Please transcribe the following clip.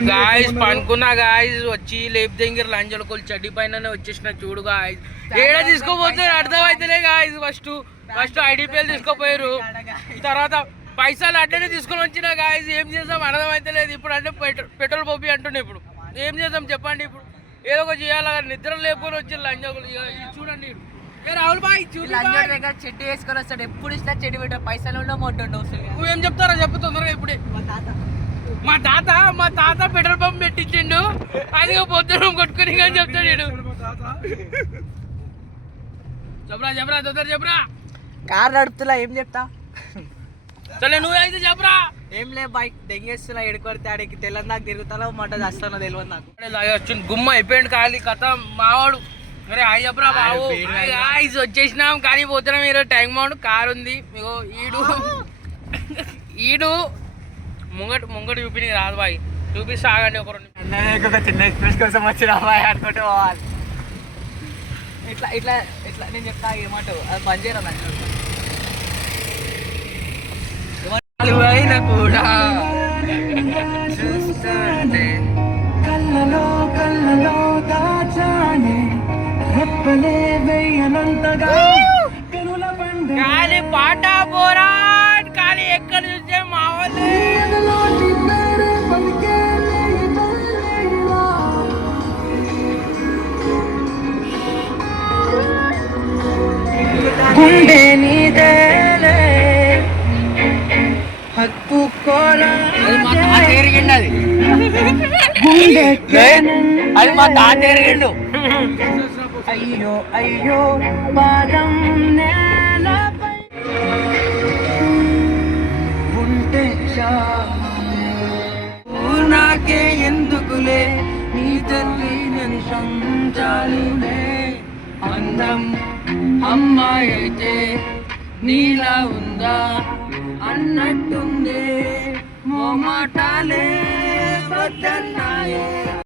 guys పనుకున్నా guys వచ్చి లేపు దగ్గర లంజలకొలు చెడ్డి పైన వచ్చేసిన చూడు గాయస్ ఏడా తీసుకోపోతే అర్థమైతేలే గాయస్ ఫస్ట్ ఐడిపిఎల్ తీసుకోపోయారు తర్వాత పైసలు అడ్డనే తీసుకొని వచ్చినా గాయస్ ఏం చేద్దాం అర్థమైతలేదు ఇప్పుడు అంటే పెట్రోల్ పంపి అంటుండే ఇప్పుడు ఏం చేద్దాం చెప్పండి ఇప్పుడు ఏదో ఒక చేయాలి నిద్ర లేపుకొని వచ్చి లంజలు చూడండి రాహుల్ బాయ్ దగ్గర చెట్టు వేసుకొని వస్తాడు ఎప్పుడు ఇస్తా చెట్టు పెట్టే పైసలు ఉండవు మొట్టుండవు నువ్వేం చెప్తారా చెప్పు తొందరగా ఇప్పుడే మా తాత పెట్రోల్ పంప్ పెట్టించిండు అది పొద్దున కొట్టుకుని కానీ చెప్తాడు చెప్పరా తొందర చెప్పరా కార్ నడుపుతున్నా ఏం చెప్తా సరే నువ్వు అయితే చెప్పరా ఏం లే బైక్ దెంగేస్తున్నా ఎడుకొడితే ఆడికి తెల్లని నాకు తిరుగుతాలో మాట చేస్తానో తెలియదు నాకు గుమ్మ అయిపోయింది ఖాళీ కథ మావాడు అరే హాయ్ చెప్పరా బాబు వచ్చేసినాం కానీ పోతున్నాం మీరు టైం బాగుండు కారు ఉంది మీకు ఈడు ముంగట చూపి రాదు బాయ్ చూపిస్తా ఆగండి ఒక చిన్న ఎక్స్ప్రెస్ కోసం వచ్చిన అమ్మాయి అనుకుంటూ పోవాలి ఇట్లా ఇట్లా ఇట్లా నేను చెప్తా ఏమాట అది పని చేయరా కూడా కానీ పాట పోరా కానీ ఎక్కడ చూస్తే మా వాళ్ళు గుండె నీదేలే హత్తుకోరా అది మా తాత ఎరిగిండు అది మా తాత ఎరిగిండు అయ్యో అయ్యో పాదం నేలపై ఉంటే నాకే ఎందుకులే నీ తల్లి నిమిషం చాలులే అందం అమ్మాయి అయితే నీలా ఉందా అన్నట్టుందే మోమాటాలే వద్దన్నాయే